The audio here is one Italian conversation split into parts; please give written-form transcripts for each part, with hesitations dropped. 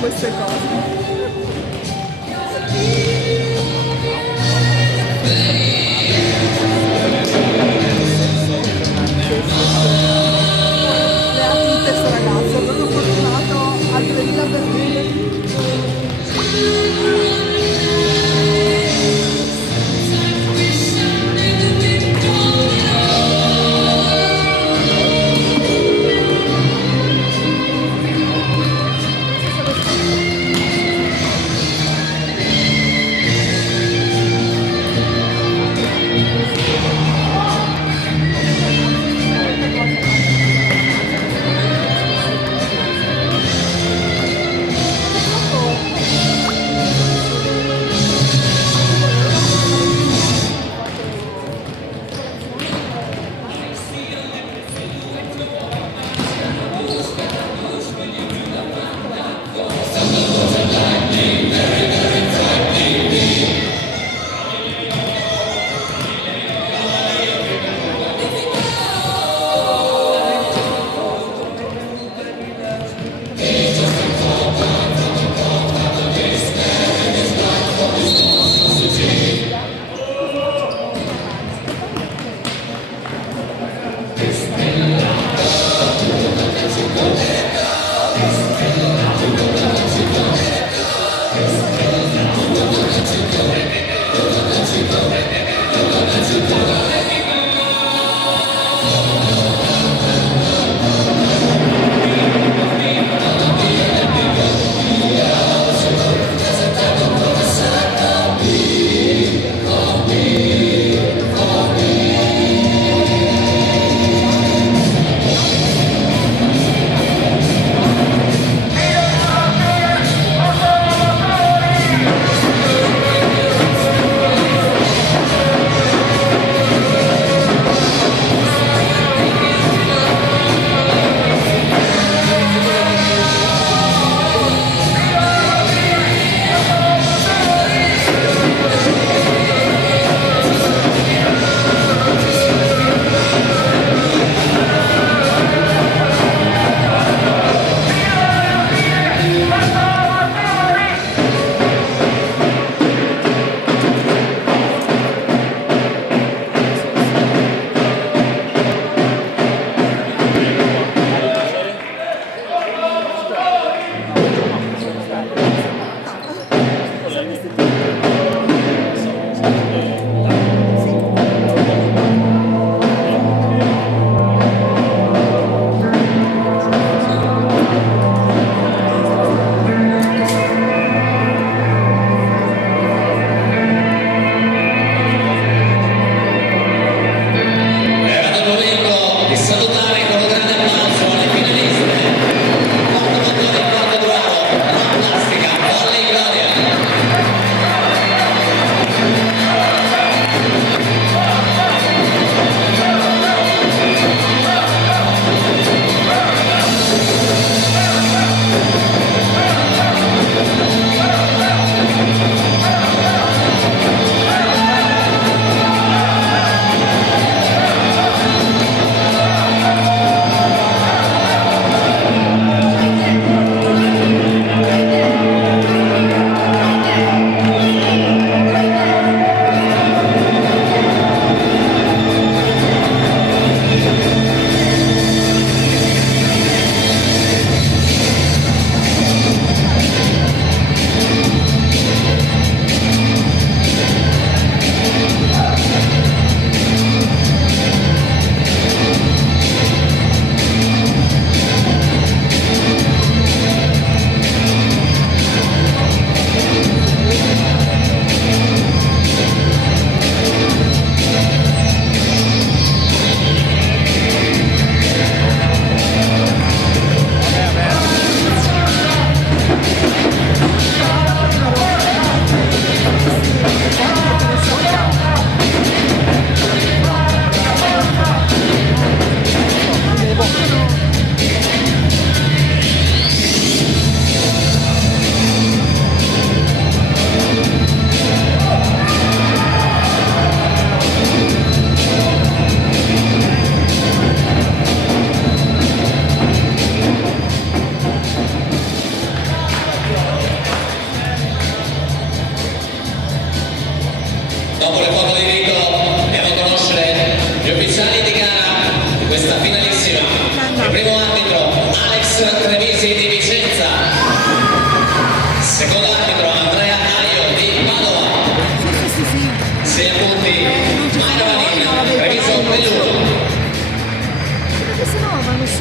queste cose. Le ha tutte sto ragazzo, è proprio fortunato al 3000%.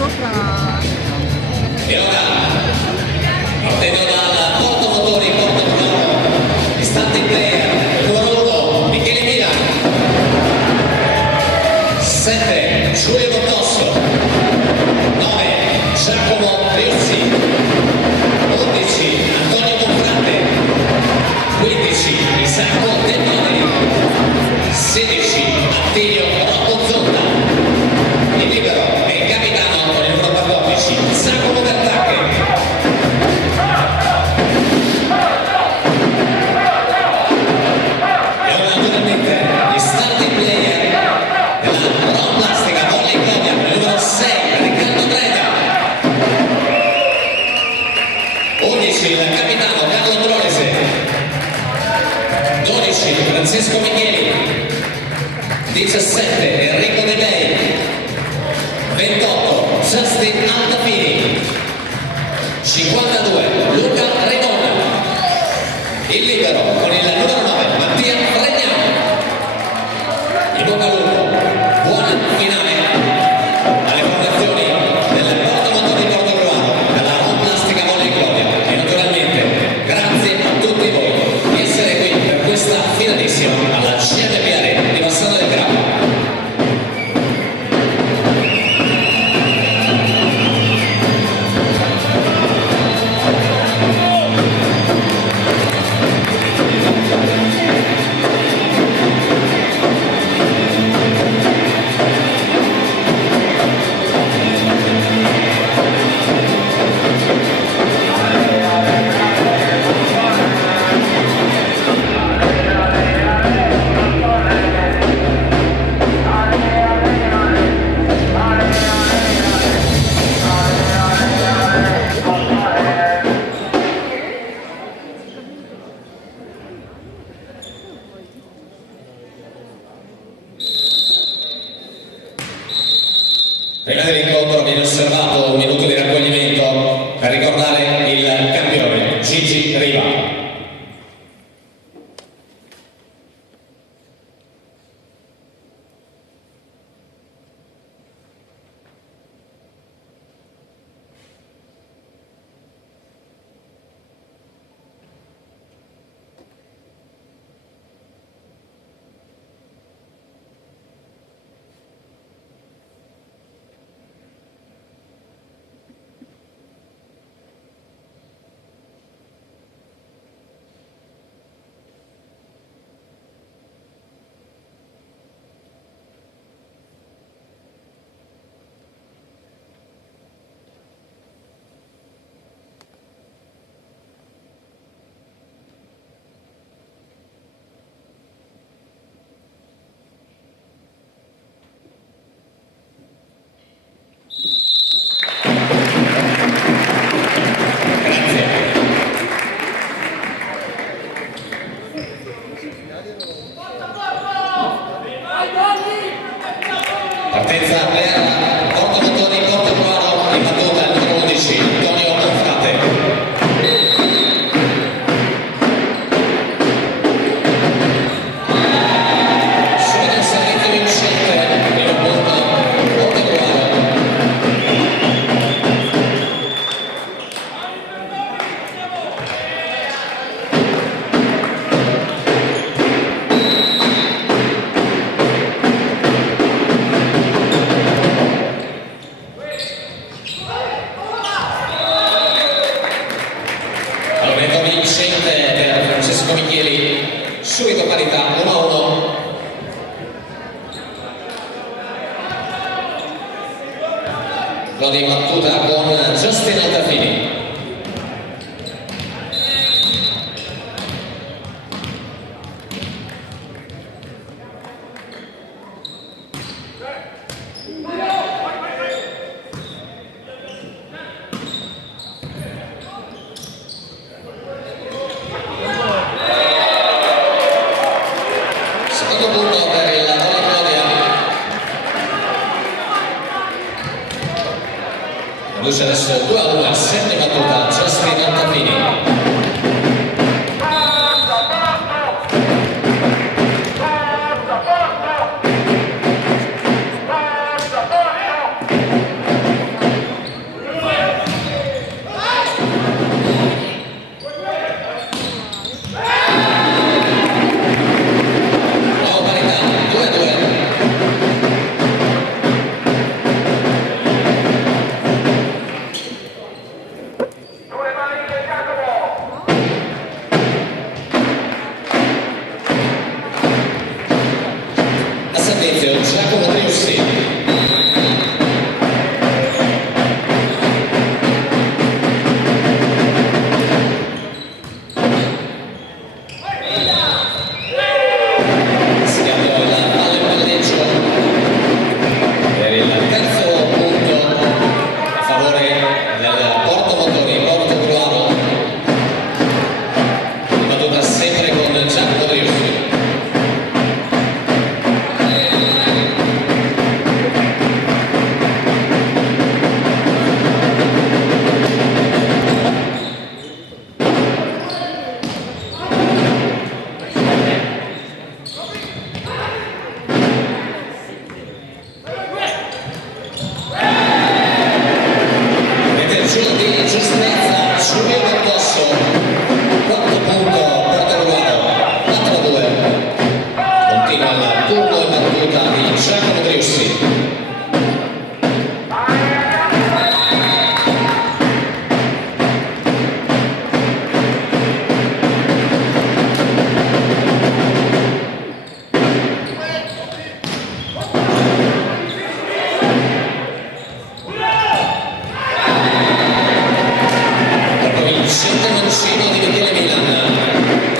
fra... E ora, partendo dal porto motori, porto crono, istante in player, numero 1, Michele Mila, 7, Giulio Contosso, 9, Giacomo Riossi, 11, Antonio Monfrate, 15, Isacco De Noneri, 16, Attilio Rocco Zonda, il libero e il capitano con il numero 14, Giacomo Bertacche. E ora naturalmente gli starting player della Ron Plastica Volley Copia, il numero 6, Riccardo Breda, 11, il capitano Carlo Trolese, 12, Francesco Micheli, 17, Enrico De Lei, 28, Justin Altafini, 52, Luca Renona, il libero con il numero 9, Mattia Fregnano. In bocca al lupo, buon finale alle formazioni del Porto Motori di Portogruaro, della Ron Plastica Volley Copia, e naturalmente grazie a tutti voi di essere qui per questa finalissima alla CMP Arena di Bassano del Grappa. Prima dell'incontro viene osservato un minuto di raccoglimento per ricordare il campione Gigi Riva. Partenza per Porto Motori Portogruaro, in battuta il numero 11, Antonio Monfrate. Subito il servizio vincente, il punto Portogruaro. Vincente per Francesco Micheli, subito parità 1-1. Lodi in battuta con Justin Altafini. Secondo punto per il Volley Copia. Conduce adesso 2-1, settima battuta, Justin Altafini. uscita mancino di Michele Milan,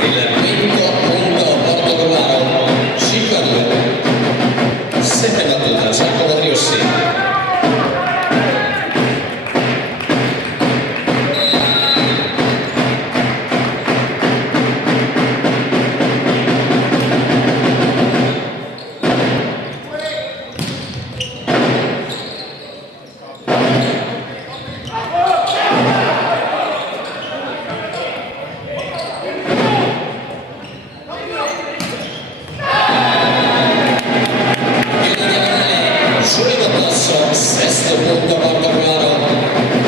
il quinto punto Portogruaro, 5-2. Sempre battuta, Giacomo Riossi. Sesto punto Portogruaro,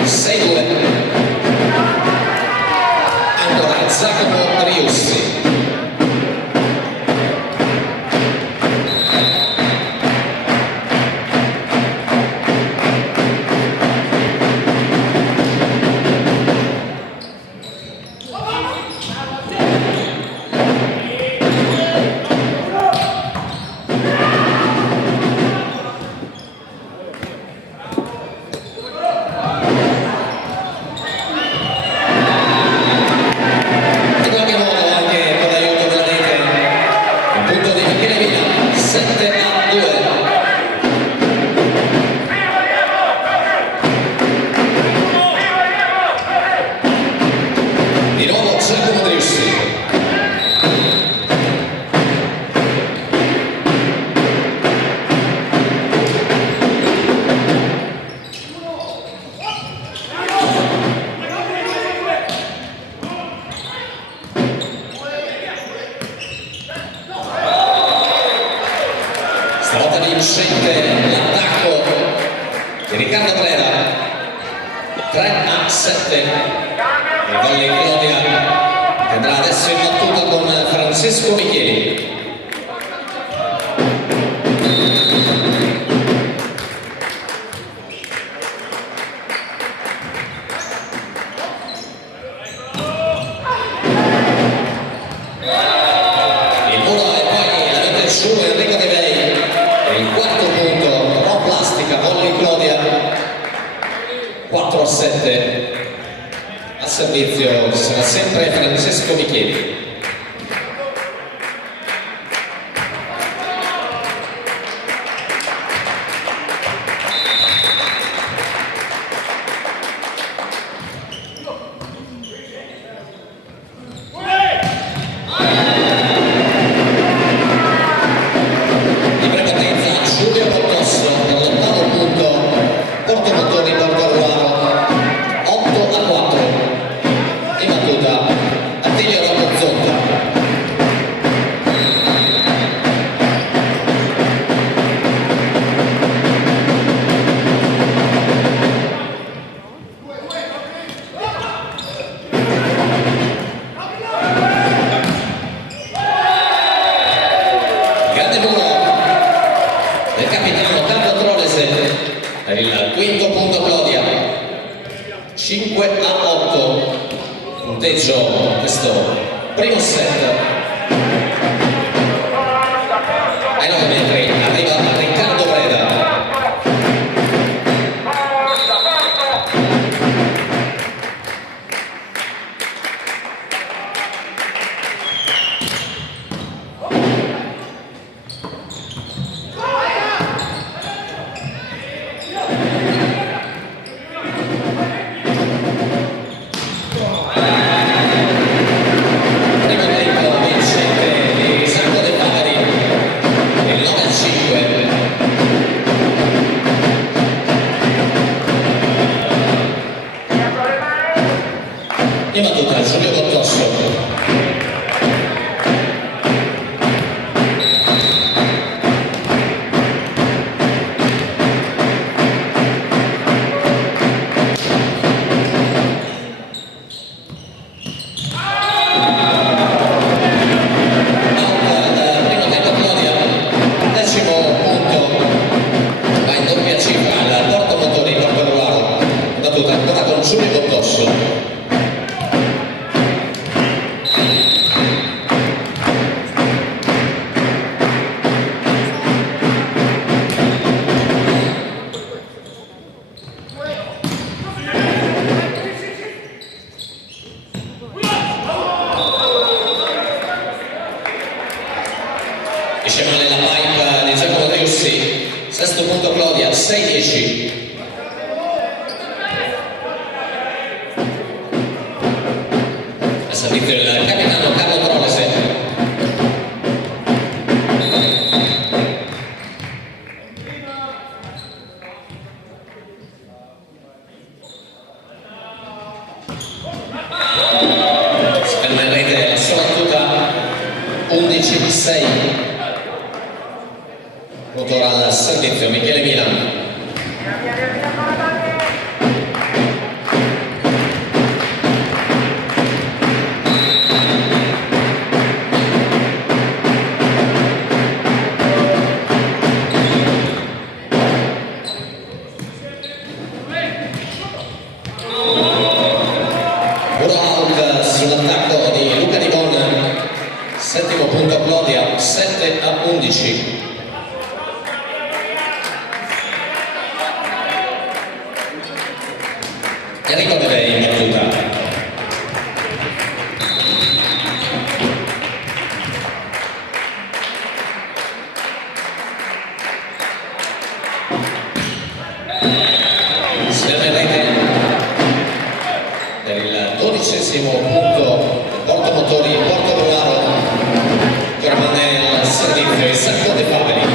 6-2. Ancora Giacomo Riussi. Di nuovo Giacomo Riussi. Stavolta vincente l'attacco di Riccardo Brera, 3-7. Il gol di Claudia che andrà adesso in battuta con Francesco Micheli. Il volo e poi la mette giù Enrico De Vei. Il quarto punto, Pro Plastica, gol di Claudia, 4-7. A servizio ci sarà sempre Francesco Micheli. In prepartenza Giulio Portosso per l'8º punto, Portomotori Portogruaro, 8-4. In battuta Attilio Rocco-Zonta. Grande volo del capitano Carlo Trolese per il quinto punto Claudia, 5-8. Punteggio questo primo set. Ai 9 metri arriva Riccardo Breda. Primo tempo vincente di Sacco De Bari, il 9-5. In battuta Giulio Portosso. Ancora con Giulio Portosso. servizio del capitano Carlo Trolese. Spenderete la sua battuta 11-6. Motore al servizio Michele Milan. Sull'attacco di Luca Di Bon, settimo punto a Clodia, 7-11. Enrico De Lei in battuta. Per il 12° punto Porto Motori Porto Ruaro, che rimane al servizio il Sacco De Faveli.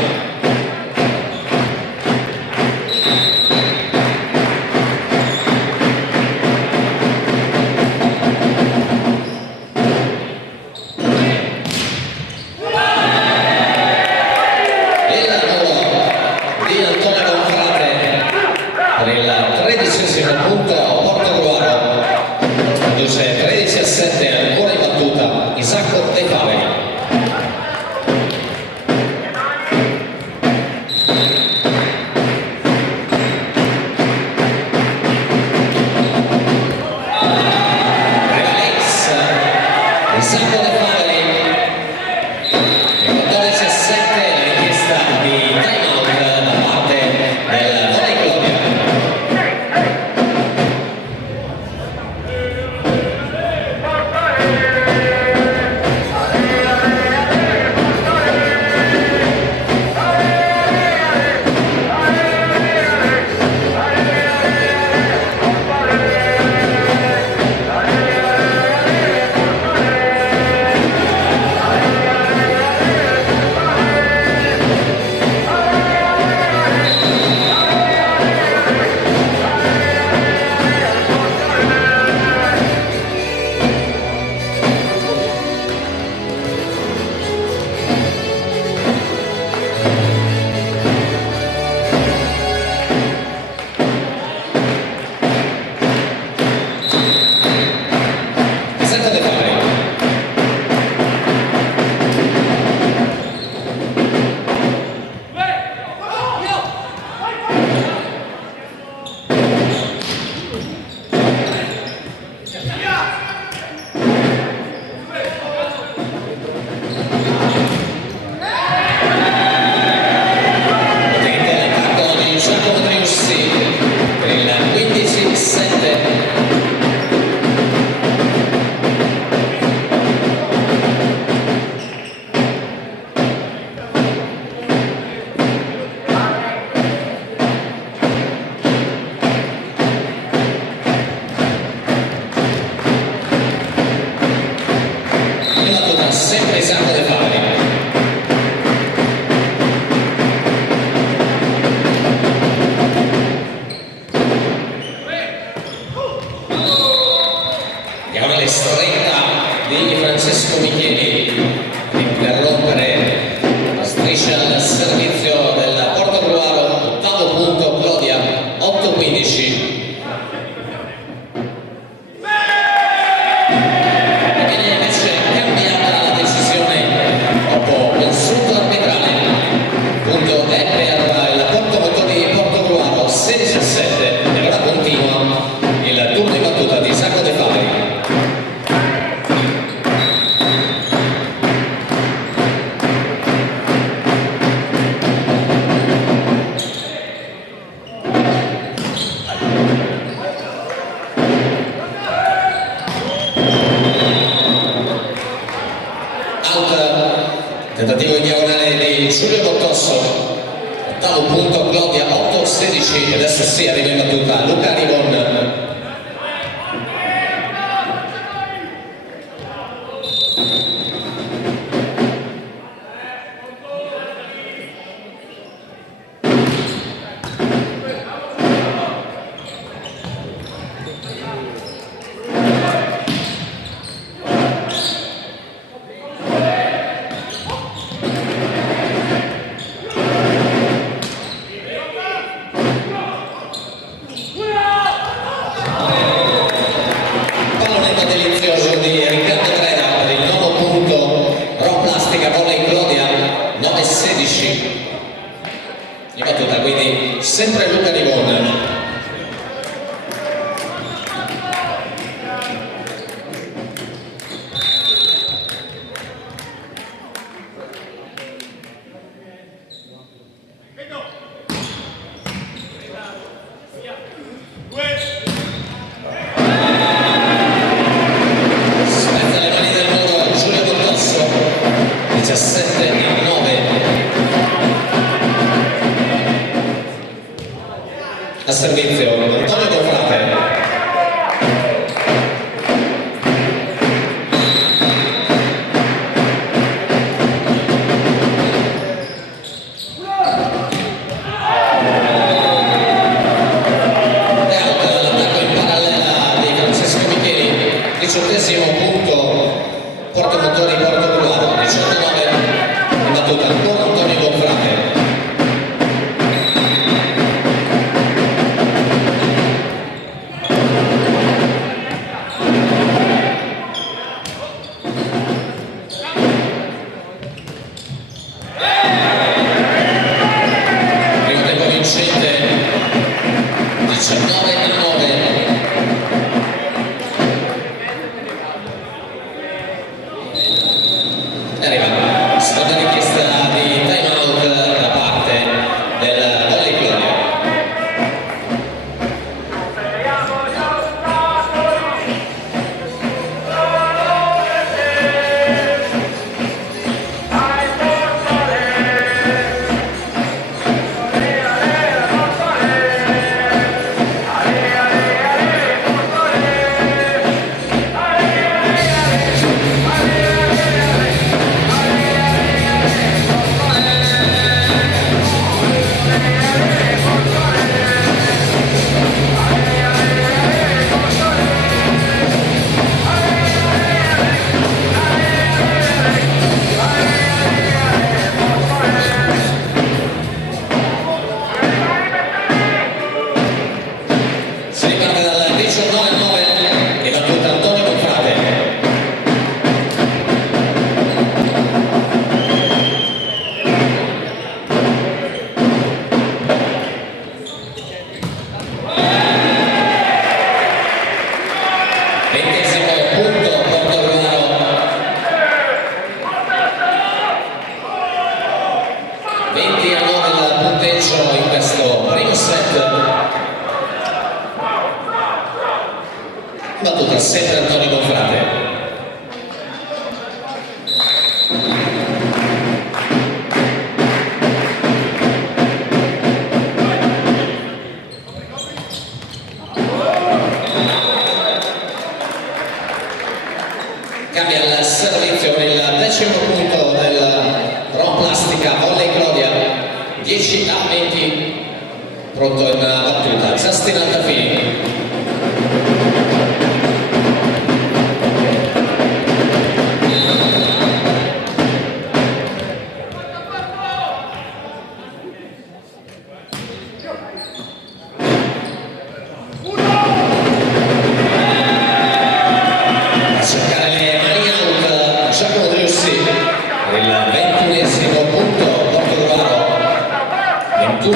Il lavoro di Antonio Confrate per il 13° punto Porto Ruaro. 13-7, ancora in battuta Isacco De Faveli. Relax Isacco De Faveli. Il 14-7, la richiesta di time out da parte del Vole Clodia. Sempre Isacco De Faveli. E ora le stretta di Francesco Micheli per interrompere la striscia del servizio del Porto Ruaro, 8° punto Clodia, 8-15. Tentativo in diagonale di Giulio Bottosso, 8° punto Clodia, 8-16. Adesso sì, arriva in battuta Luca Rivon. 18° punto Porto Motori Porto Gruaro, 19 in battuta con Antonio Gonfrate. Primo tempo vincente 19-9. Arriva seconda richiesta di time out da parte del Volley Clodia. Si riparte dal 19-9 e battuta Antonio Gonfrate. Ventesimo punto Porto Gruaro. 20-9 il punteggio in questo primo set. Battuta sempre Antonio Gonfrate. Cambia il servizio con il 10° punto del Rom Plastica Volley Clodia, 10-20, pronto in battuta Justin Altafini. Il 21° punto Porto Gruaro, 21-10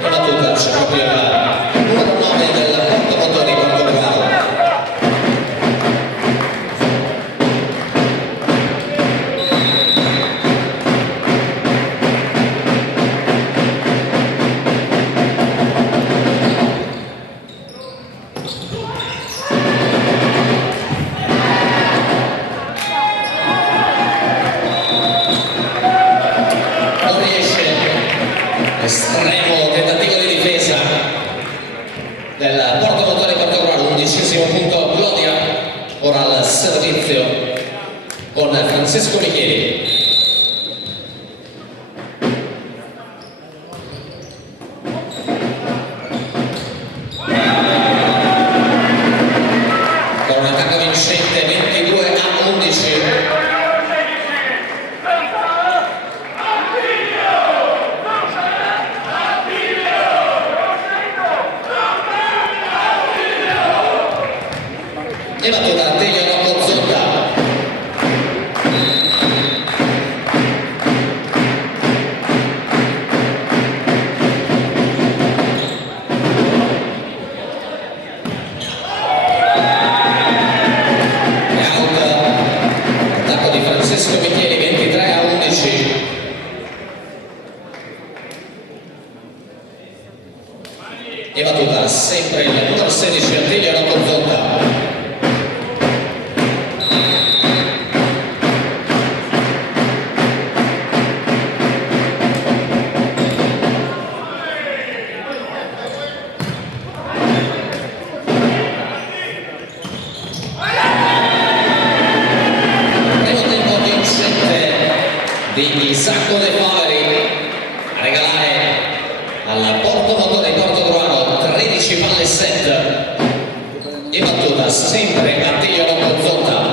in battuta c'è proprio il numero 9 del Porto Motori Porto Gruaro. Estremo tentativo di difesa del Porto Motori Porto Gruaro, 11° punto Clodia, ora al servizio con Francesco Micheli. Con un attacco vincente 22-11. E battuta Antonio Rocco Zonda. E out, attacco di Francesco Micheli, 23-11. E battuta sempre il numero 16 Antonio Rocco Zonda. Di Isacco De Faveri a regalare al Porto Motori Porto Gruaro 13 palle set battuta sempre Attilio Lombo-Zonta.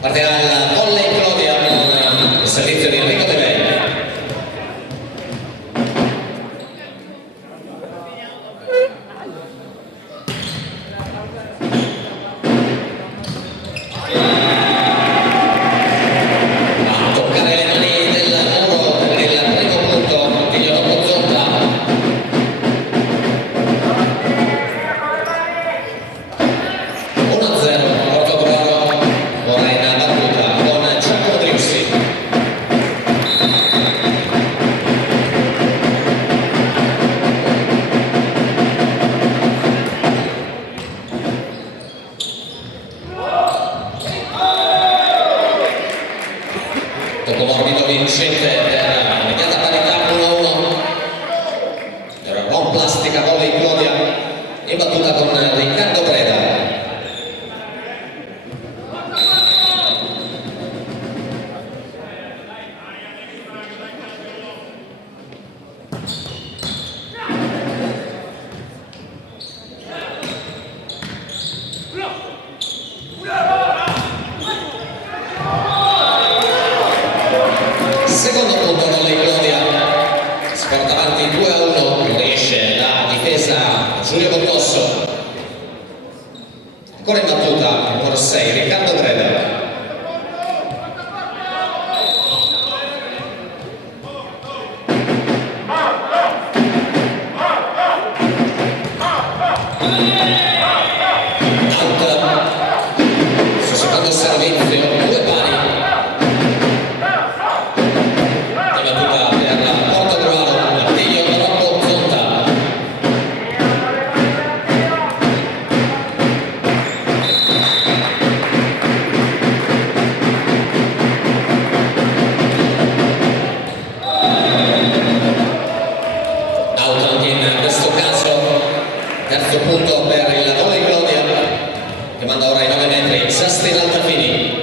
Partirà il volley Clodia con il servizio di Enrico De Vegni. A toccare le mani del muro per il primo punto Attilio Lombo-Zonta. 1-0 Portogallo, ora in battuta con Giacomo Driussi. Tocco morbido vincente per immediata parità 1-1. Era buon plastica volley Clodia in battuta con Riccardo Breda. Giulio Bottosso. Ancora in battuta, numero 6, Riccardo Breda. Terzo punto per il Volley Clodia che manda ora ai 9 metri Justin Altafini.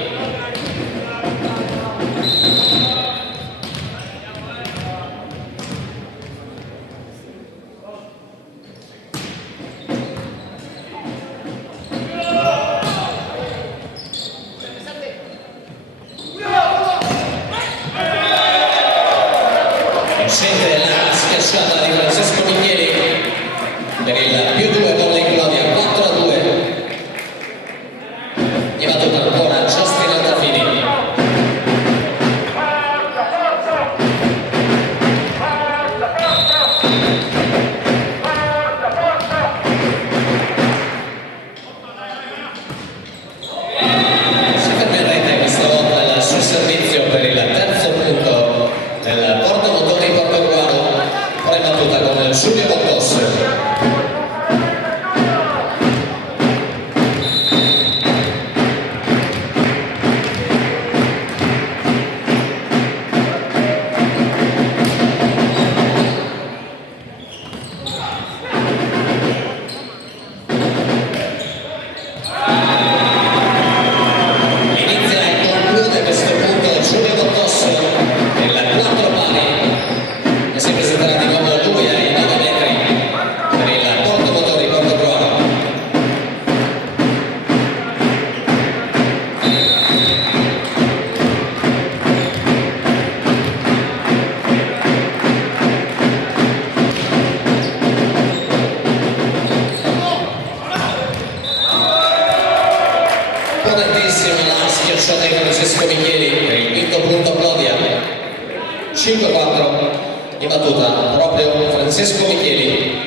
Vincente la schiacciata di Francesco Micheli per il +2 Volley Clodia, 4-2. Gli va tutta ancora Justin Altafini. Si ferma in rete questa volta il suo servizio per il terzo punto del portamotori Portogruaro, ora in battuta con Giulio Bottosso. Potentissima la schiacciata di Francesco Micheli per il quinto punto Clodia, 5-4 in battuta proprio Francesco Micheli.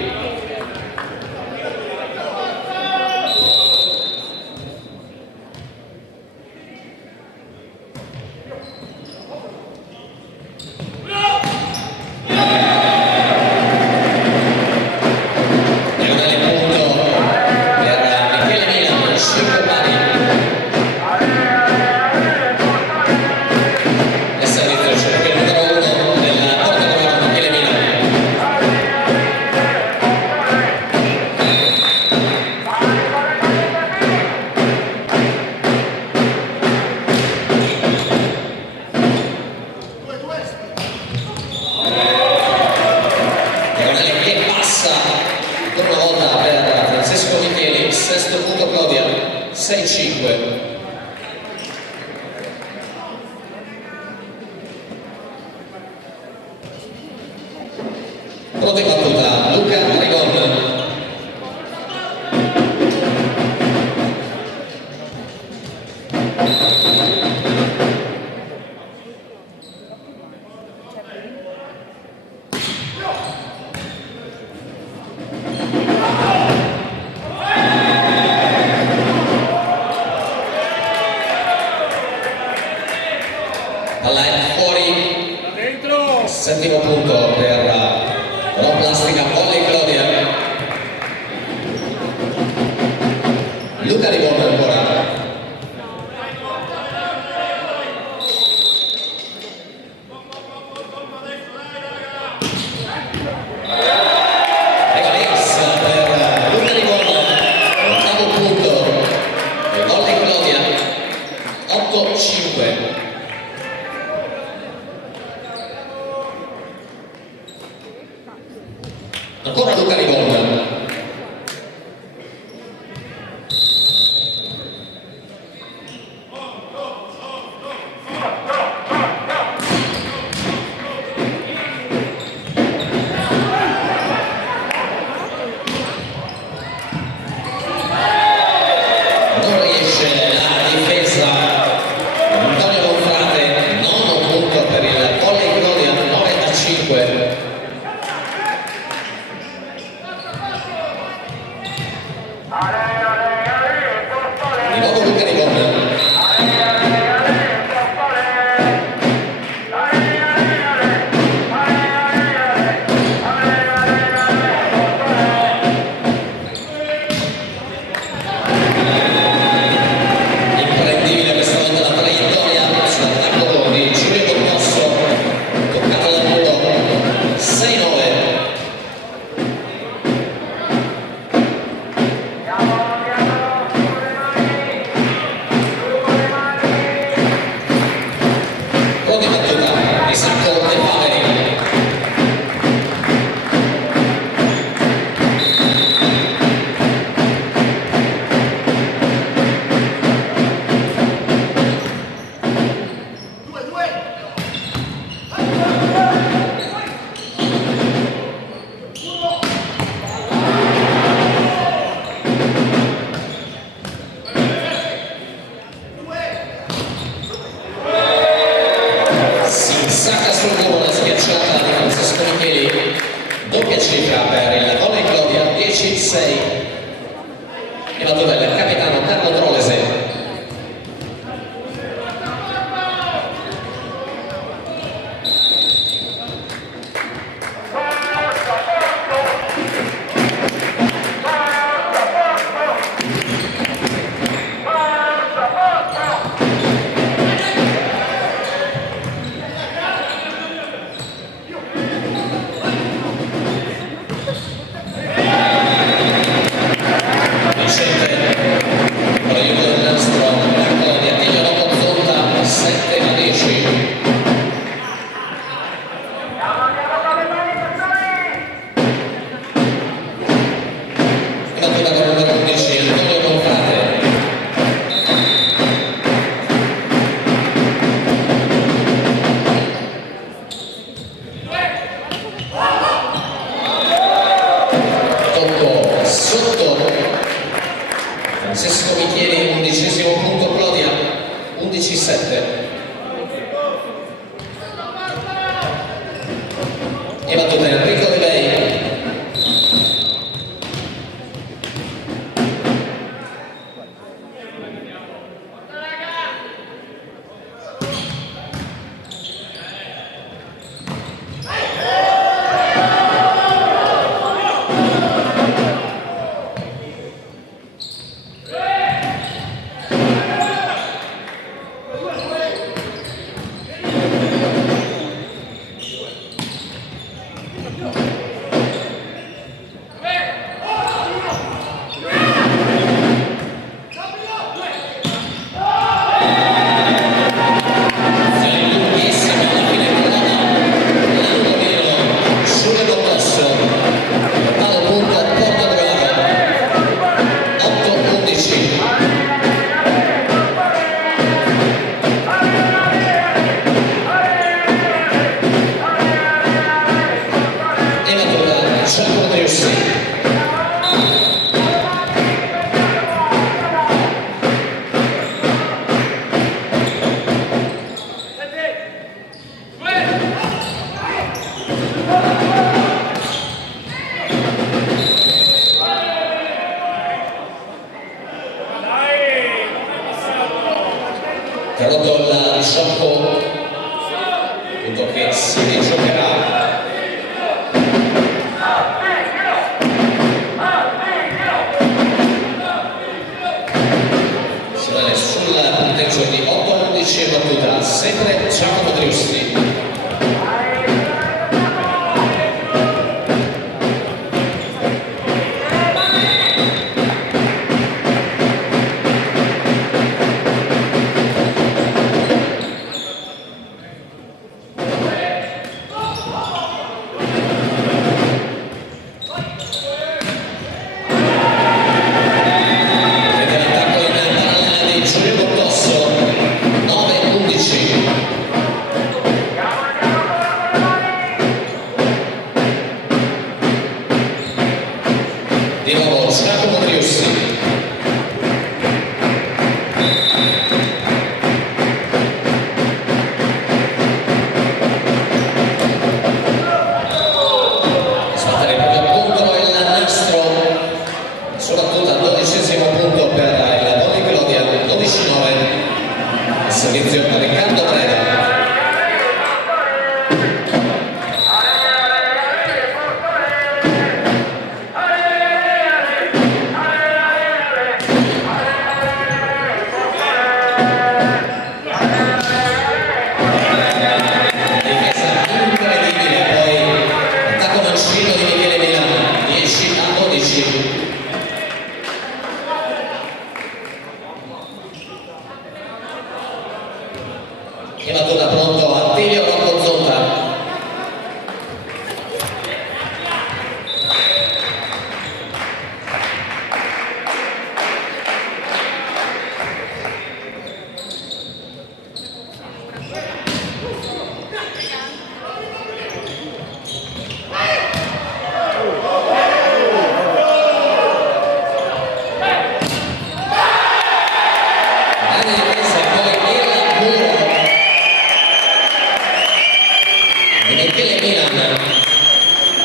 Ancora una volta per Francesco Micheli, sesto punto Clodia, 6-5. Pronto in battuta Luca Rigon. Palla è fuori, settimo punto per la plastica Volley Clodia. Luca Rigon ancora. Regalix per Luca Rigon, ottavo punto del Volley Clodia, 8-5. Ancora Luca Rigon. Luca Rigona. Imprendibile questa volta la traiettoria sull'attacco di Giulio Commosso, toccato dal nudo 6-9. Di battuta di Sacco De Paveri. Sacca sul muro la schiacciata di Francesco Micheli, doppia cifra per il gol in gloria, 10-6. E battuta del capitano Carlo Trolese. Francesco Micheli, 11° punto Clodia, 11-7. E battuta Enrico De Bei. Tradotto il sciocco, punto che si rigiocherà. Si vale sul punteggio di 8-11 e battuta sempre Giacomo Driussi. Giulio Commosso, 9-11. e battuta pronto Attilio Rocco Zonta.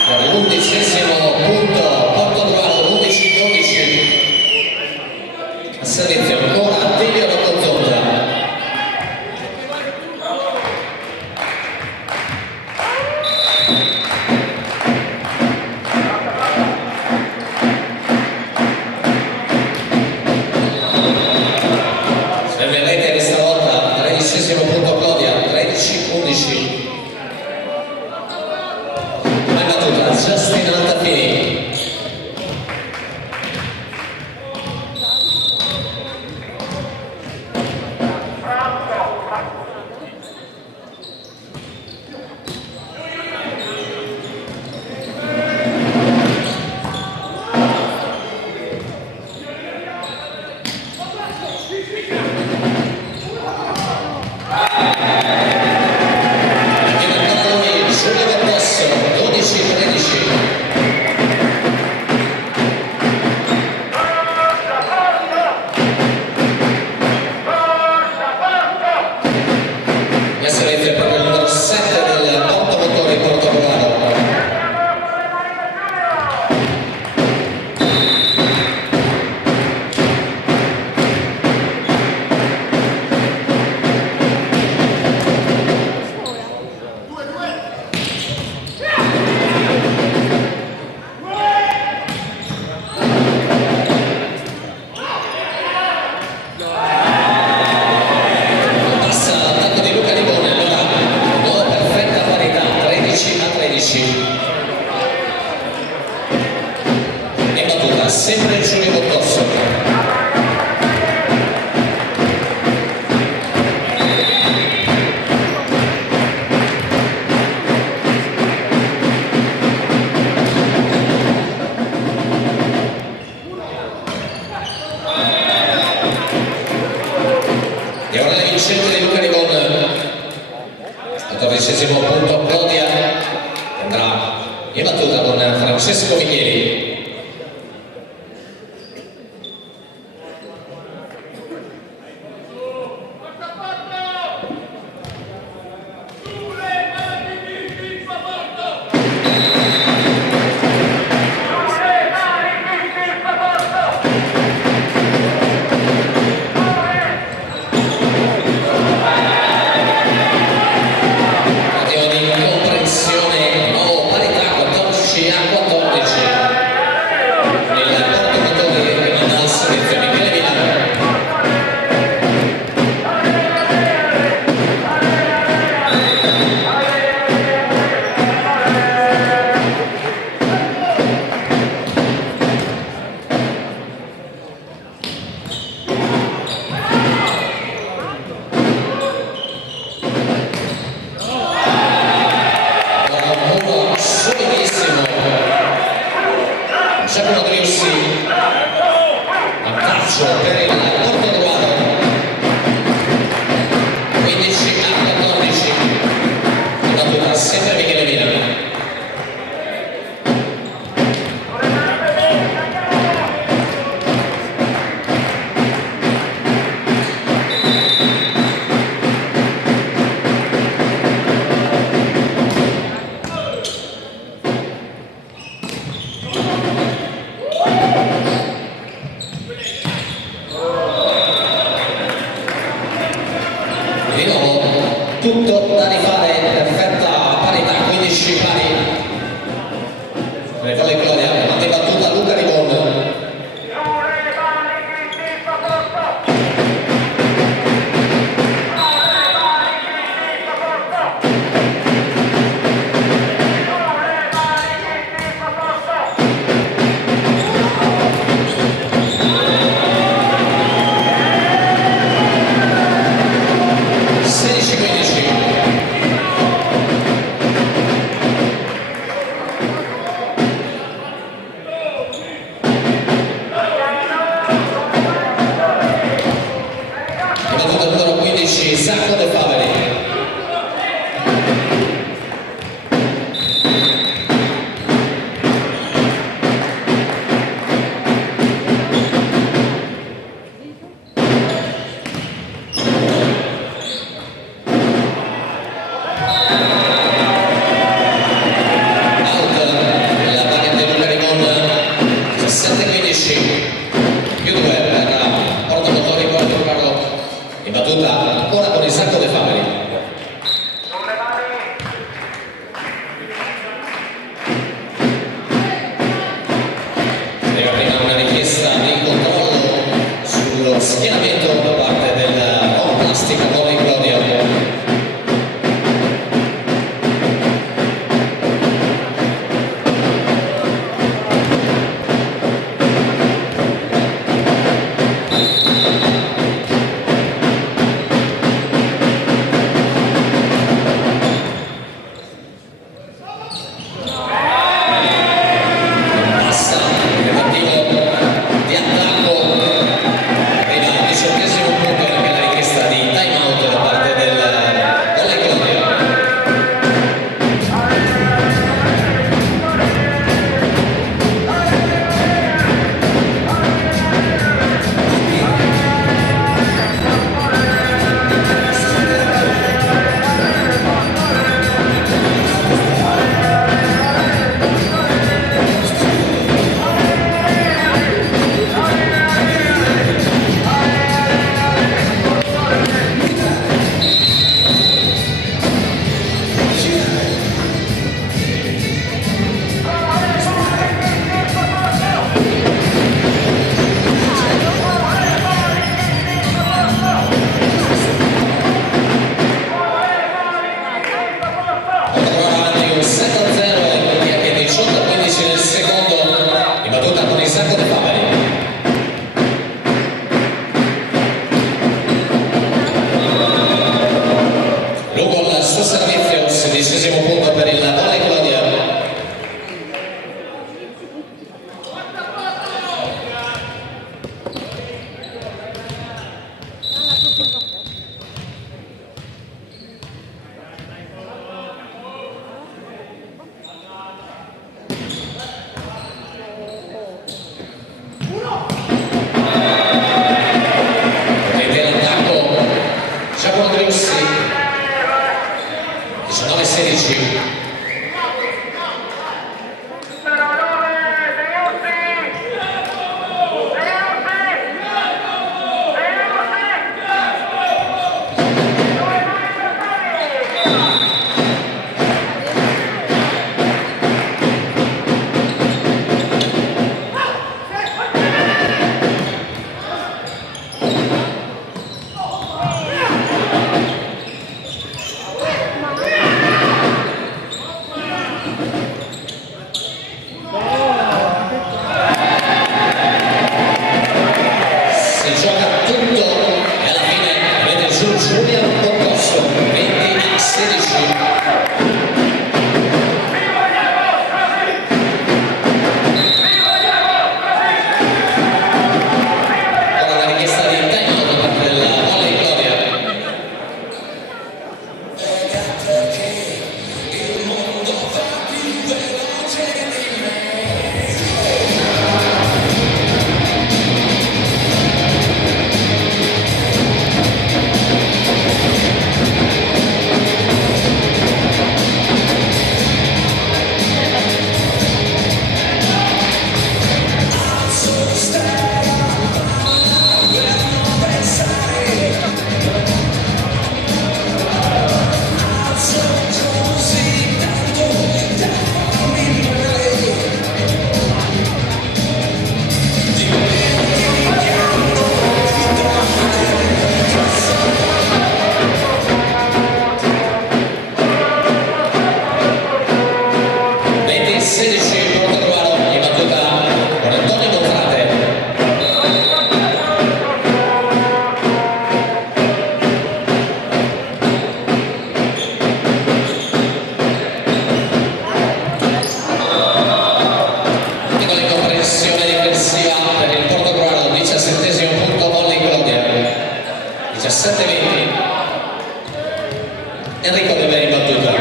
L'11° punto Portogruaro, 11-12 a servizio ancora Attilio Rocco Zonta. Serve rete questa volta, 13° punto Clodia, 13-11. Justin Altafini. E battuta sempre il Giulio Bottosso. E ora la vincente di Luca Ribon, 14° punto Clodia, andrà e battuta con Francesco Micheli. Giacomo Driussi, vantaggio per il Portogruaro, 15-14, battuta sempre Michele Milano. Di nuovo tutto da rifare, perfetta parità, 15 pari. Revole Gloria, ha battuta Luca Ribon. Quindi Isacco De Faveli. Ancora con Isacco De Faveli. Arriva prima una richiesta di controllo sullo schieramento da parte del Home Plastic Volley Claudio. Enrico De Beni battuta.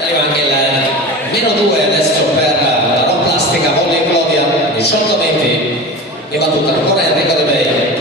Arriva anche il -2 adesso per la Rom Plastica Volley Clodia, 18-20, e battuta ancora Enrico De Beni.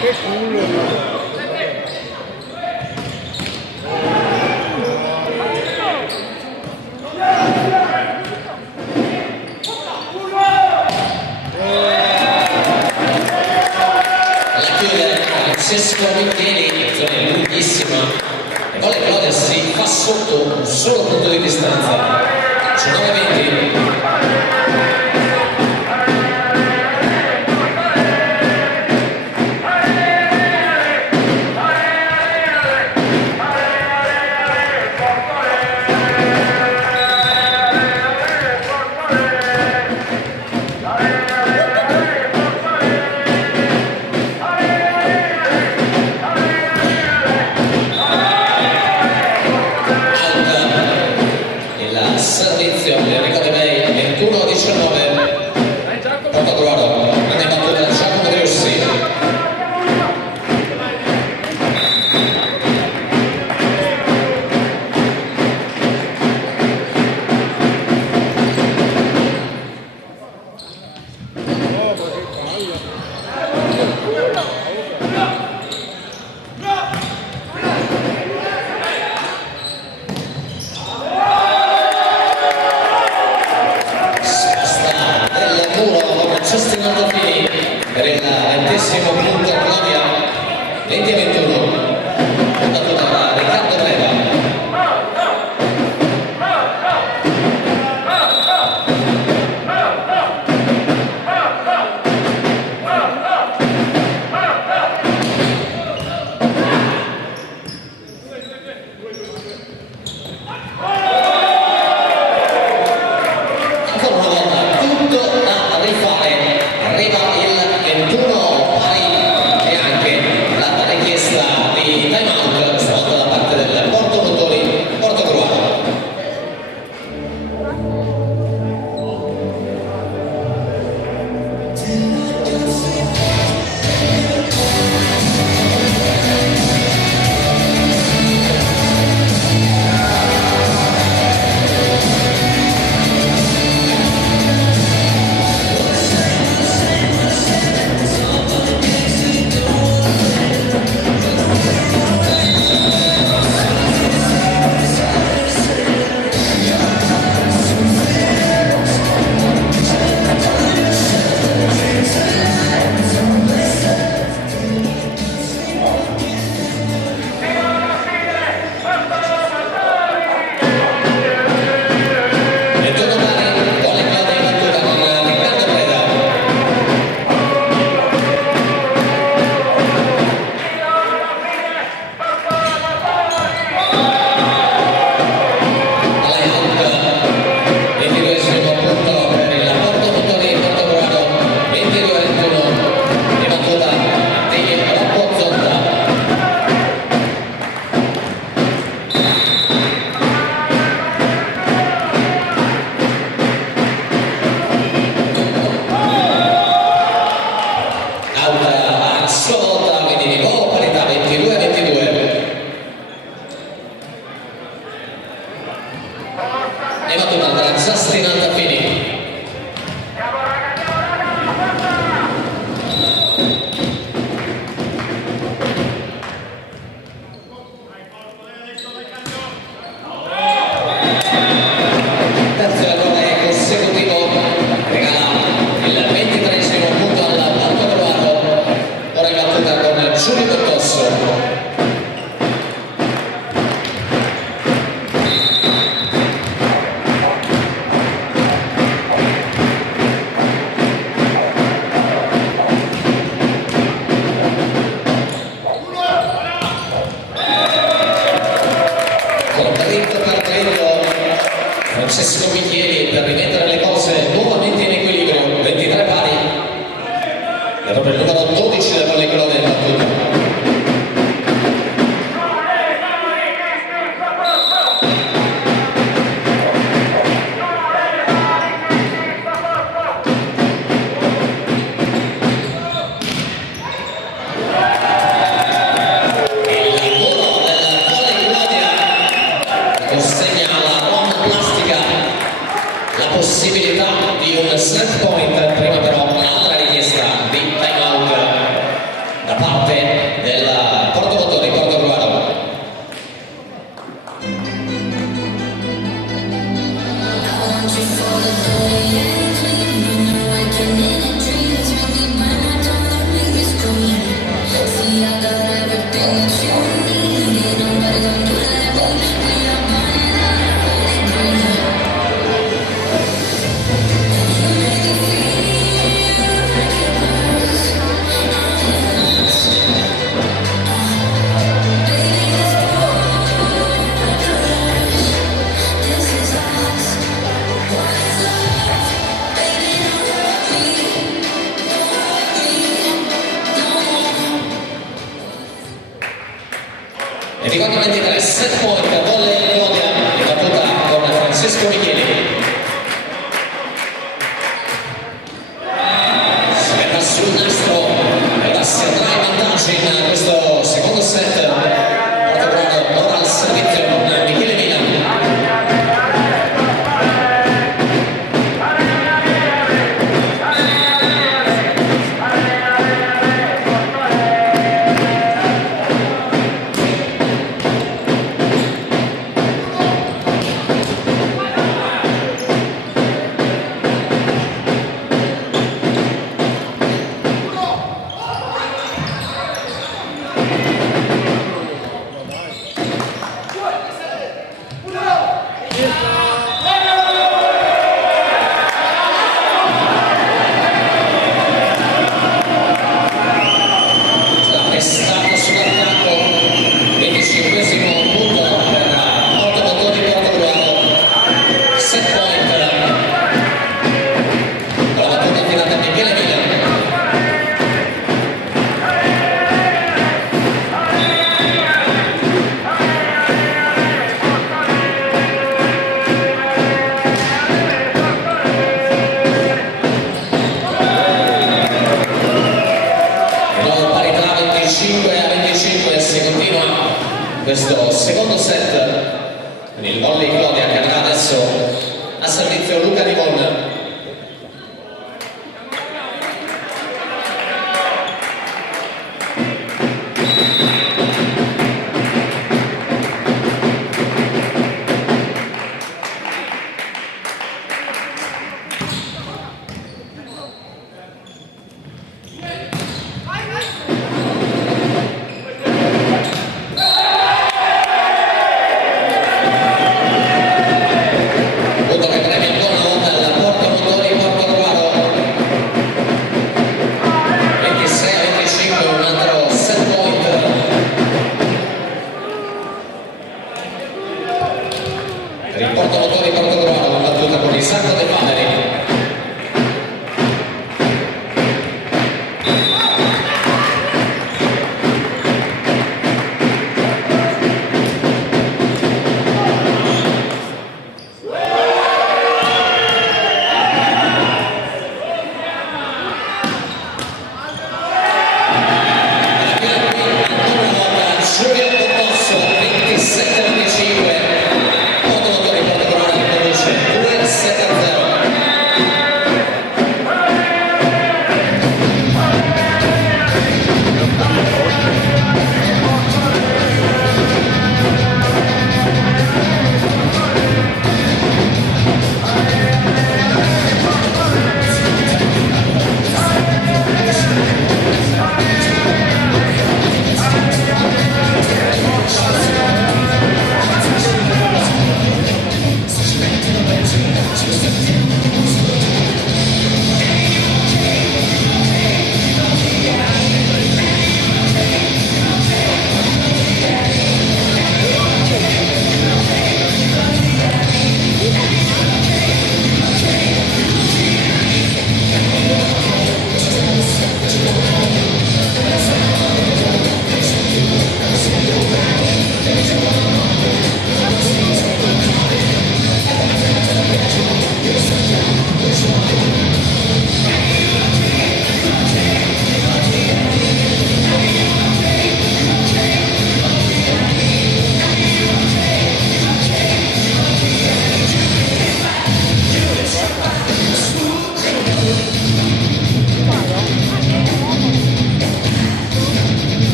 Che culo! La chiude Francesco Micheli, zona lunghissima, e poi Clodia si fa sotto un solo punto di distanza, 19-20. Il servizio di Enrico De Beni, 21-19, Porto Gruaro, grande battuta da Giacomo Driussi. Oh, ma che palla! Sposta del muro con Justin Andolfini per il 20° punto Clodia, 20-21, battuta da Riccardo Breva. Ancora una volta tutto da rifare, arriva il 21 pari e anche la richiesta di time out stavolta da parte del Porto Motori Porto Gruaro. E tutto pari, vuole Clodia in battuta con Riccardo Breda. All-out, 22° punto per il Porto Motori Porto Gruaro, 22-21, e battuta di Rocco Zonta. Out a sua volta, quindi di nuovo parità 22-22. E battuta da Justin Andolfini. è proprio il numero 12 del Volley Club in battuta. Possibilità di un set point, prima però un'altra richiesta di time out da parte del portamotori Portogruaro. E ricordo 23, set point, Volley Clodia, in battuta con Francesco Micheli. Si verrà sul nastro ed asserrà i vantaggi in questo secondo set. Portogruaro ora al servizio con Michele Milan. Questo secondo set, quindi il Volley Clodia che andrà adesso a servizio Luca Rivon. Punto che premia ancora una volta il Porto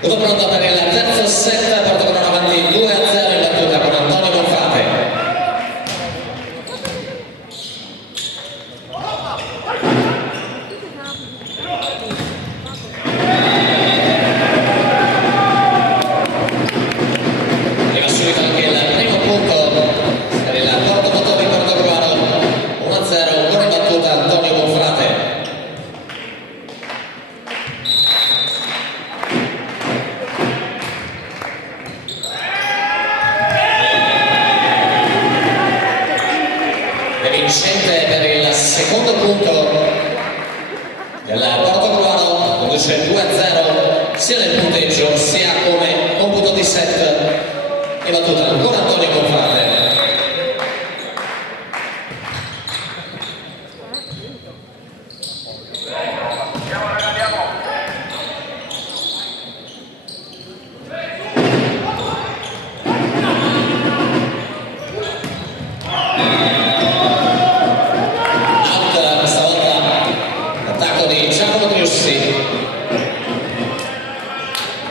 Tutto pronto per il terzo set, portano avanti 2-0 in battuta con Antonio Bonfrate. Arriva subito anche il primo punto per il Porto Motori Portogruaro, 1-0, ancora in battuta Antonio Bonfrate. Vincente per il secondo punto del Portogruaro, conduce 2-0 sia nel punteggio sia come computo di set e battuta ancora Antonio Bonfrate.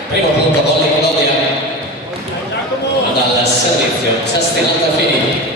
Primo punto volley Claudia dal servizio Justin Altafini.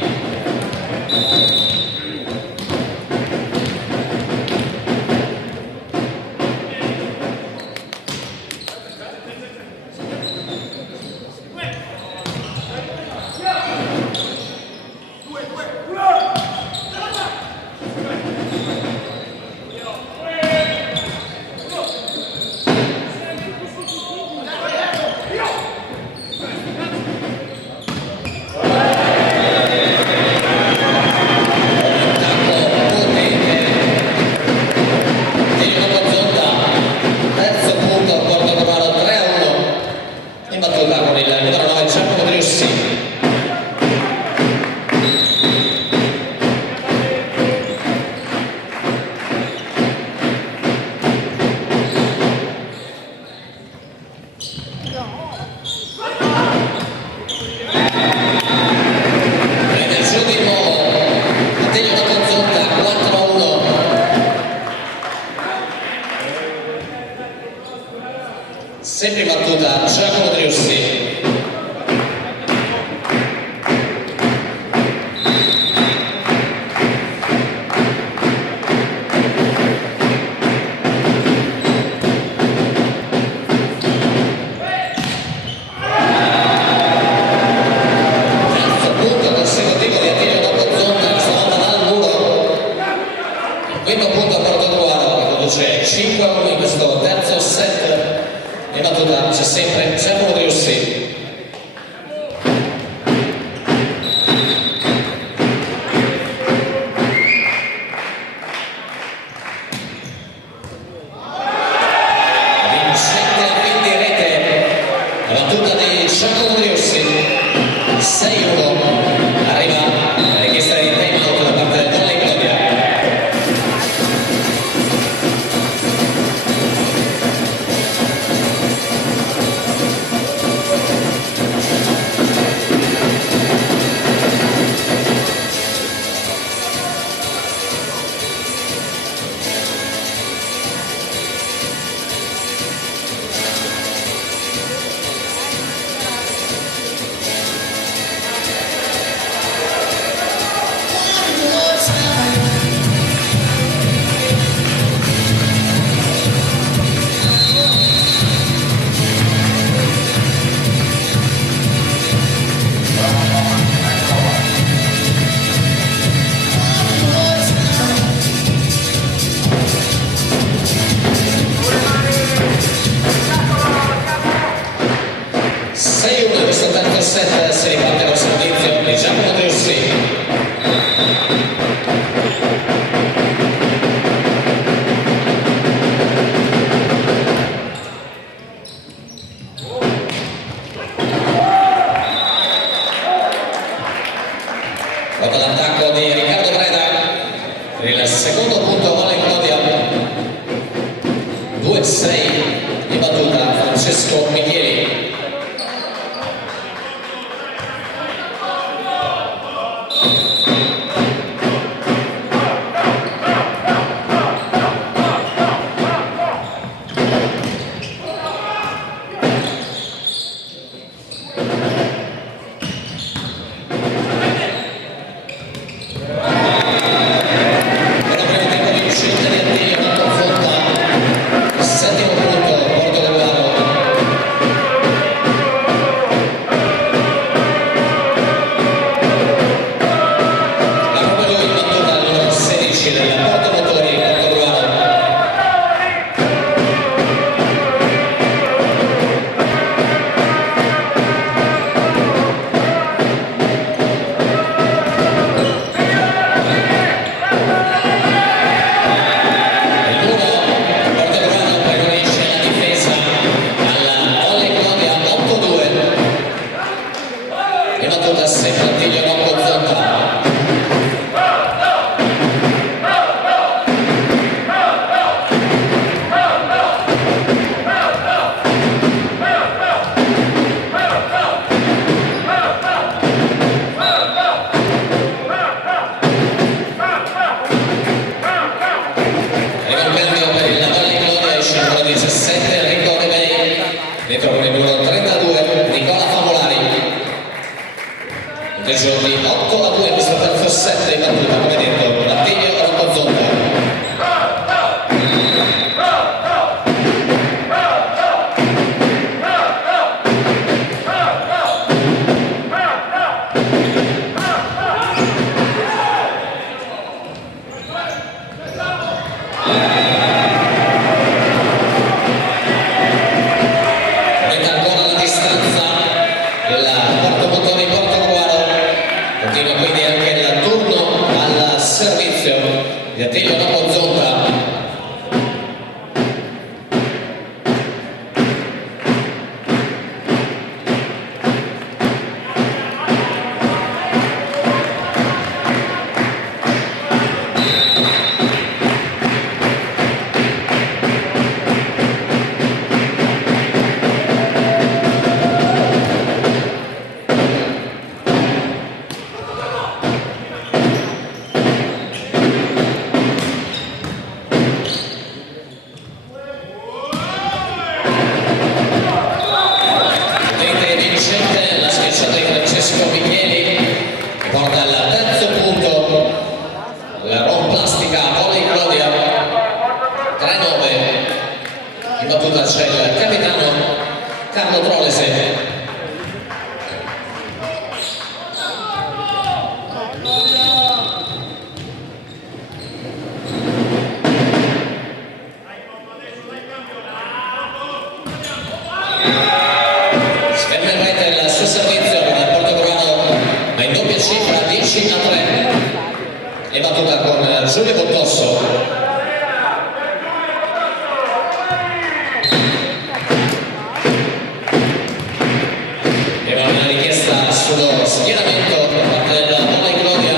Sempre in battuta Giacomo Triussi. Terzo punto consecutivo di Attilio Capozonda, stavolta dal muro. Quinto punto a Portogruaro che conduce 5-1 in questo terzo set. In battuta c'è sempre Giacomo Triussi. Vincente al fin di rete, la battuta di Giacomo Triussi. 6-1, arriva la richiesta di time out da parte del volley Claudia. Questo terzo set si riparte col servizio di Giacomo Triussi. Dopo l'attacco di Riccardo Breda per il secondo punto volley Claudia. 2-6 in battuta Francesco Micheli. Aumenta ancora la distanza del Porto Motori Portogruaro. Continua quindi anche il turno al servizio di Attilio Napozzonta. Porta al terzo punto la Rom Plastica Volley Claudia 3-9. In battuta c'è il capitano Carlo Trolese. Sferma in rete il suo servizio per il Portogruaro, ma in doppia cifra 10-3. È battuta con Giulio Bottosso. E va una richiesta sullo schieramento da parte del Volley Claudia.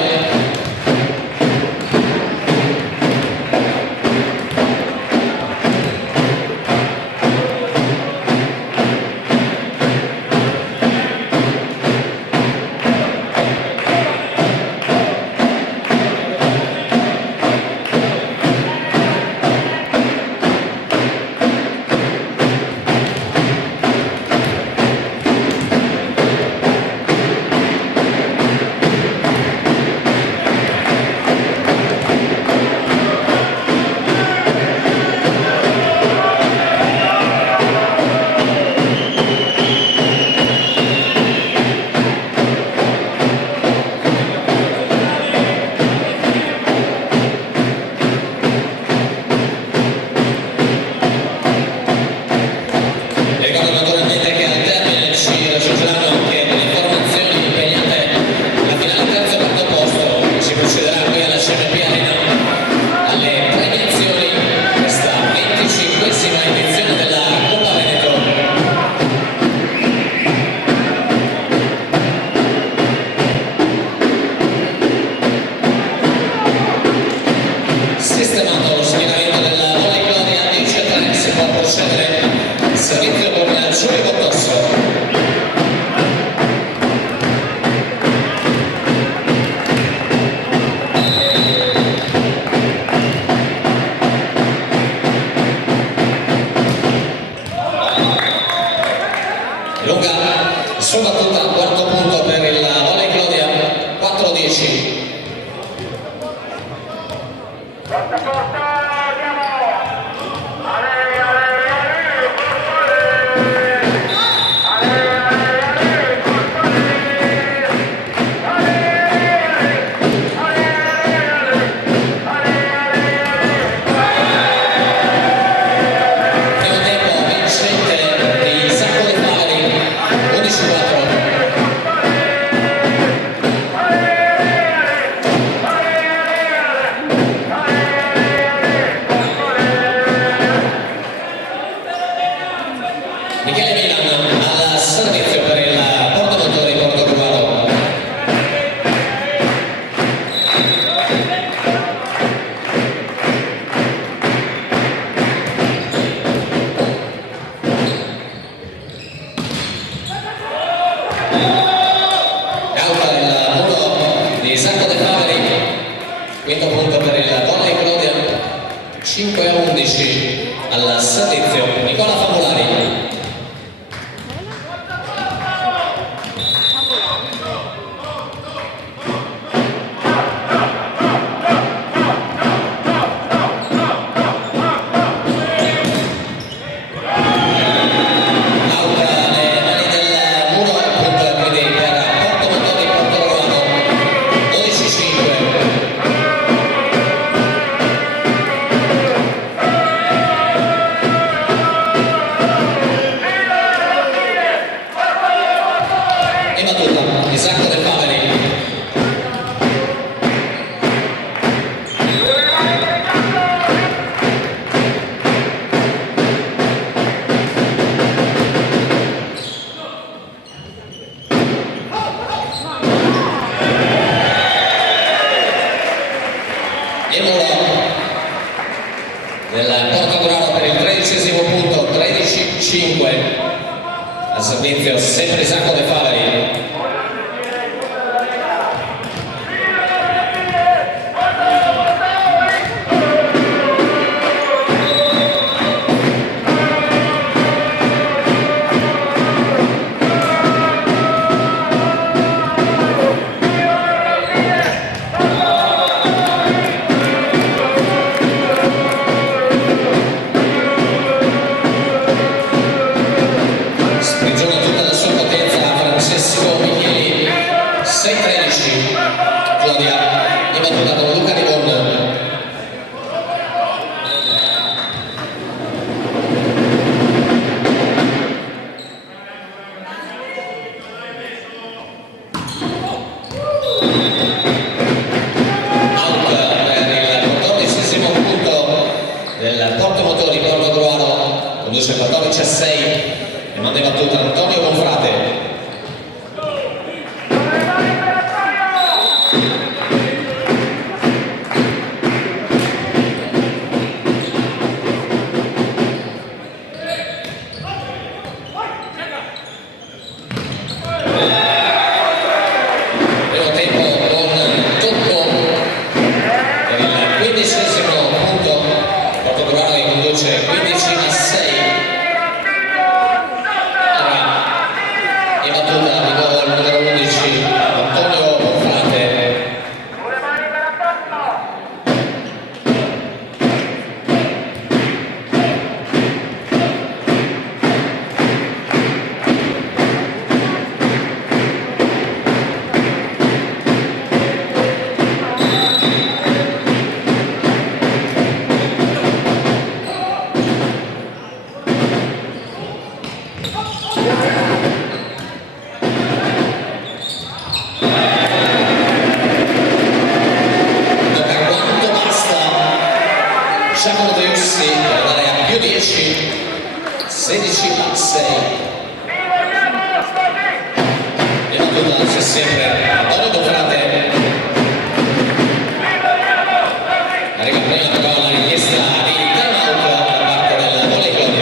Sistemato lo schieramento della Volley Claudia 10-3, si può procedere il servizio con Giulio Bottosso. Lunga sua battuta, quarto punto per il Volley Claudia 4-10. Michele Milan al servizio per il Porto Motori Portogruaro. Cauta il muro di Sacco De Faveri, quinto punto per il Volley Claudia 5-11 al servizio Nicola Famulari. Imola del Portogruaro per il 13° punto, 13-5 al servizio sempre Isacco De Faveri. Conduce 14-6 e manda in battuta Antonio Bonfrate. Primo tempo con tocco per il 15° punto, Portogruaro che conduce 15-6. Giacomo Deussi per andare a più 10, 16-6. E la battuta c'è sempre Antonio Bonfrate. Arriva prima con la richiesta di timeout da parte del Volley Club.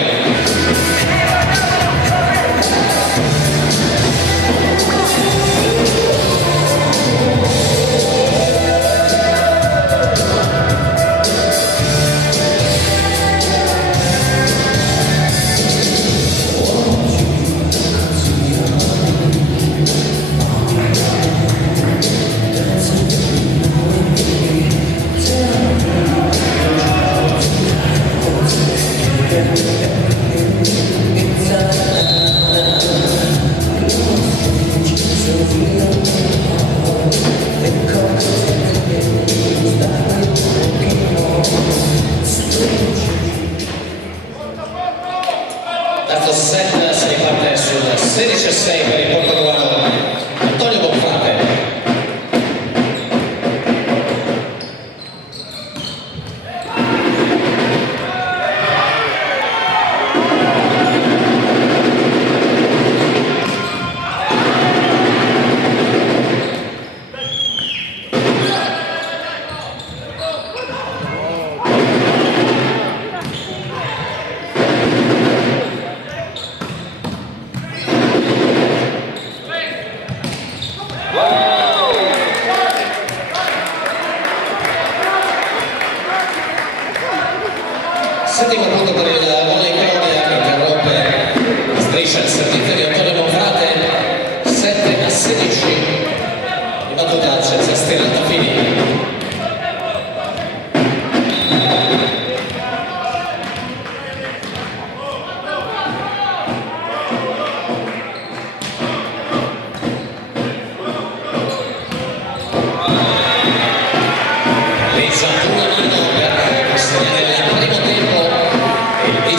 Terzo set si riparte sul 16-6 per il Portogruaro Antonio Bonfrate. Settimo punto per il Volley Club che interrompe la striscia il servizio di Antonio Bonfrate, 7-16. In battuta c'è Sestino Altafini. Realizza una mano per consegnare il primo tempo e il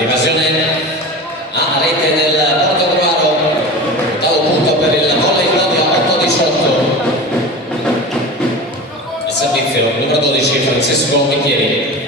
L'invasione a rete del Portogruaro, ottavo punto per il volley Claudia 8-18. Il servizio numero 12 Francesco Michieri.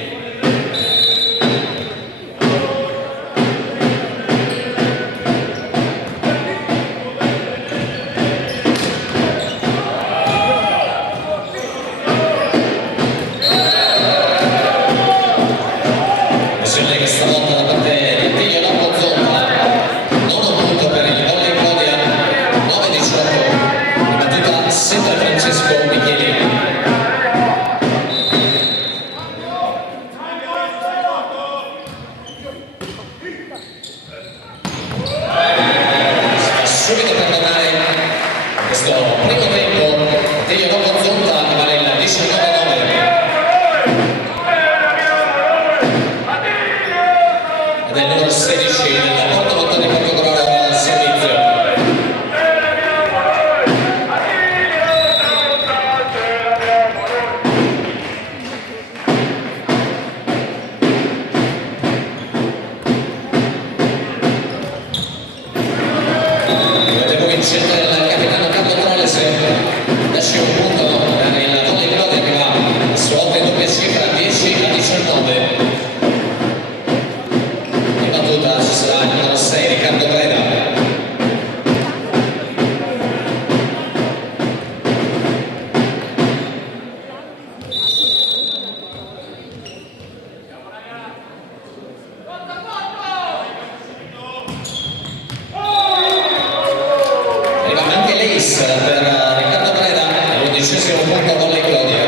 Subito per tornare questo primo tempo degli Rocco Zonta che vale il 19-9 ed è il numero 16 del Porto Montone Portogruaro al servizio. Scelta del capitano Carlo Trolles, lascia un punto per il volley Claudia che va su 8 in doppia cifra 10-19. In battuta ci sarà il numero 6 Riccardo Breda. Per Riccardo Breda, all'11° punto volley Claudia.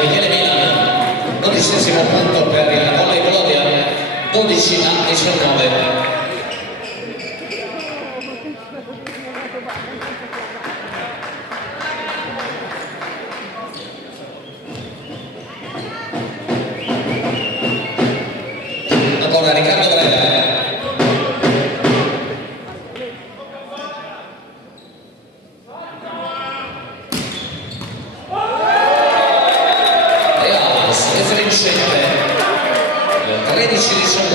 Michele Milan, 12° punto per il volley Claudia, 12-19. Ancora Riccardo Breda. Vincente 13-19.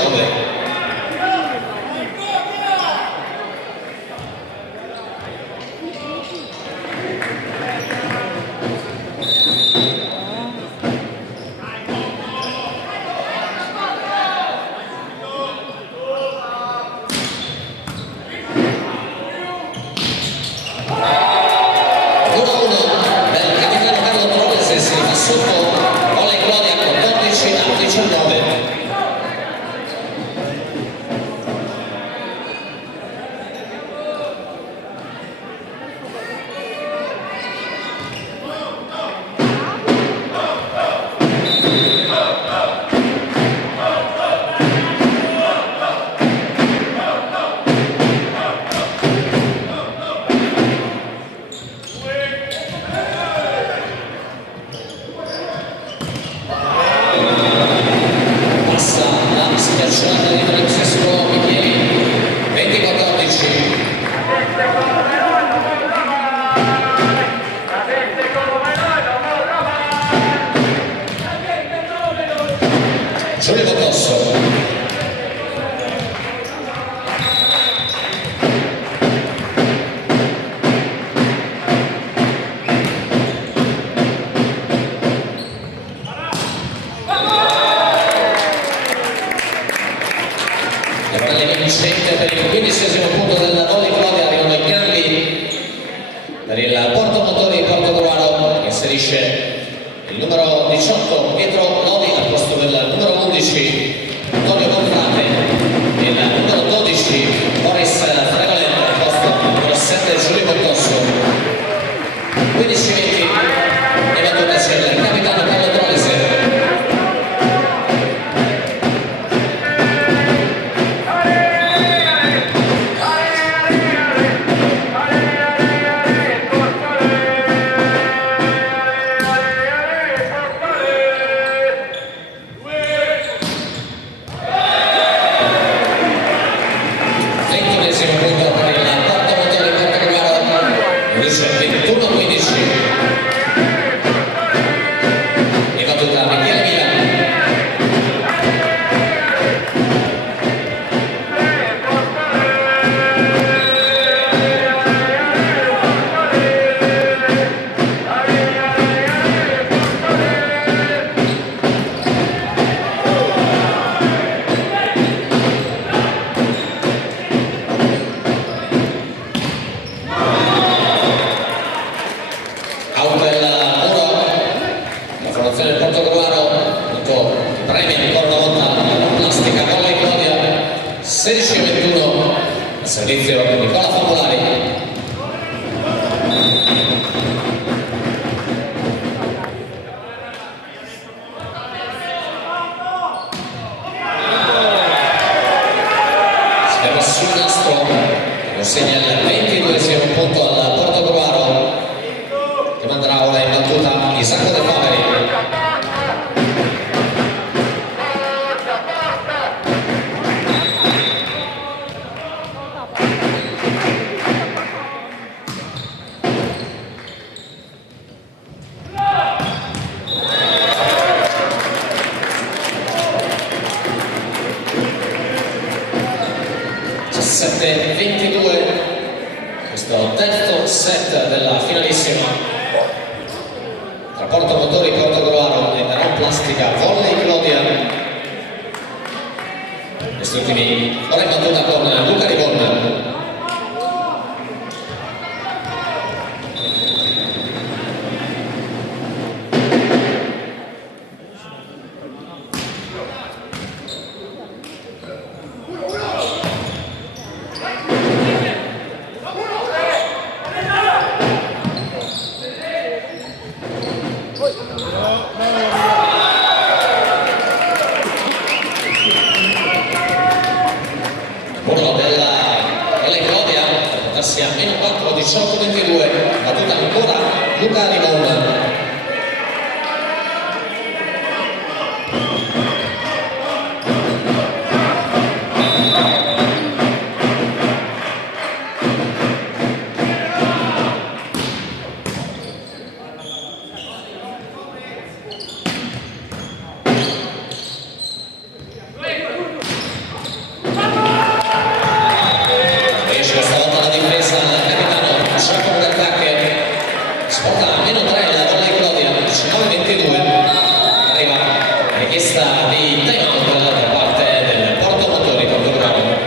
Giulio Botosso. La palla vincente per il 15° punto del volley Claudia, arrivano i cambi per il Porto Motori Portogruaro che inserisce il numero 18 Pietro Lodi al posto del numero 11 Antonio Confrate e il numero 12 Boris Fregolen al posto del numero 7 Giulio Botosso. 15-20 e battuta 21-15. E battuta Michele Milan. Del Portogruaro, appunto premia ancora una volta la plastica Volley Clodia 16-21 a servizio di Nicola Famolari. Si ferma sul nastro, consegna il 22esimo punto al Portogruaro, che manderà ora in battuta Isacco De Faveri. Questo terzo set della finalissima tra Porto Motori Portogruaro e Naron Plastica Volley Clodia. Questi ultimi ora in battuta con Luca Rivon. Muro della Clodia portarsi a meno 4, 18-22, battuta ancora Luca Rivon. Sporta a meno 3 la Volley Clodia, 19-22. Arriva la richiesta di time out da parte del Porto Motori Portogruaro.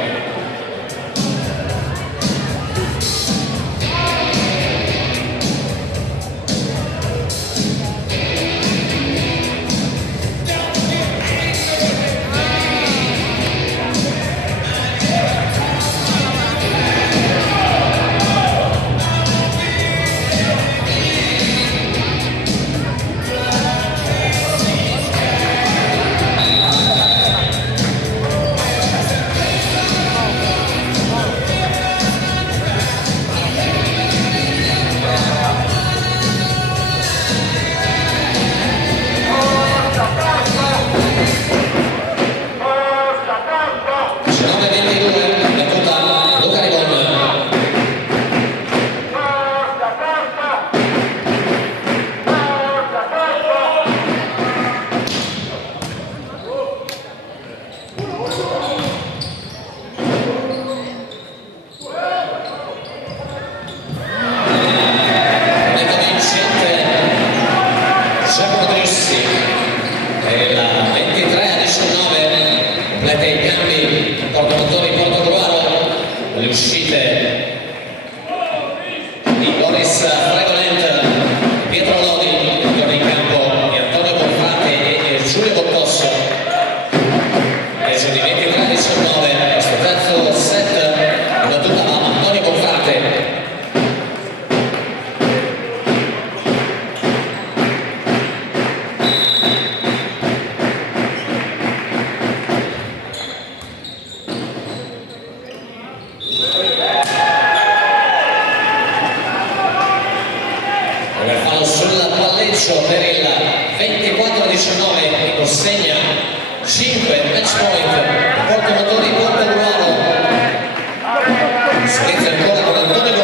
Le uscite di Boris Fregolent, Pietro Lodi, torna in campo di Antonio Bonfatti e Giulio Bottosso. Esce di 23-19, questo terzo set in battuta da Antonio Bonfatti. Fallo sul palleggio per il 24-19 che consegna 5 match point Porto Motori Portogruaro. Servizio ancora con Antonio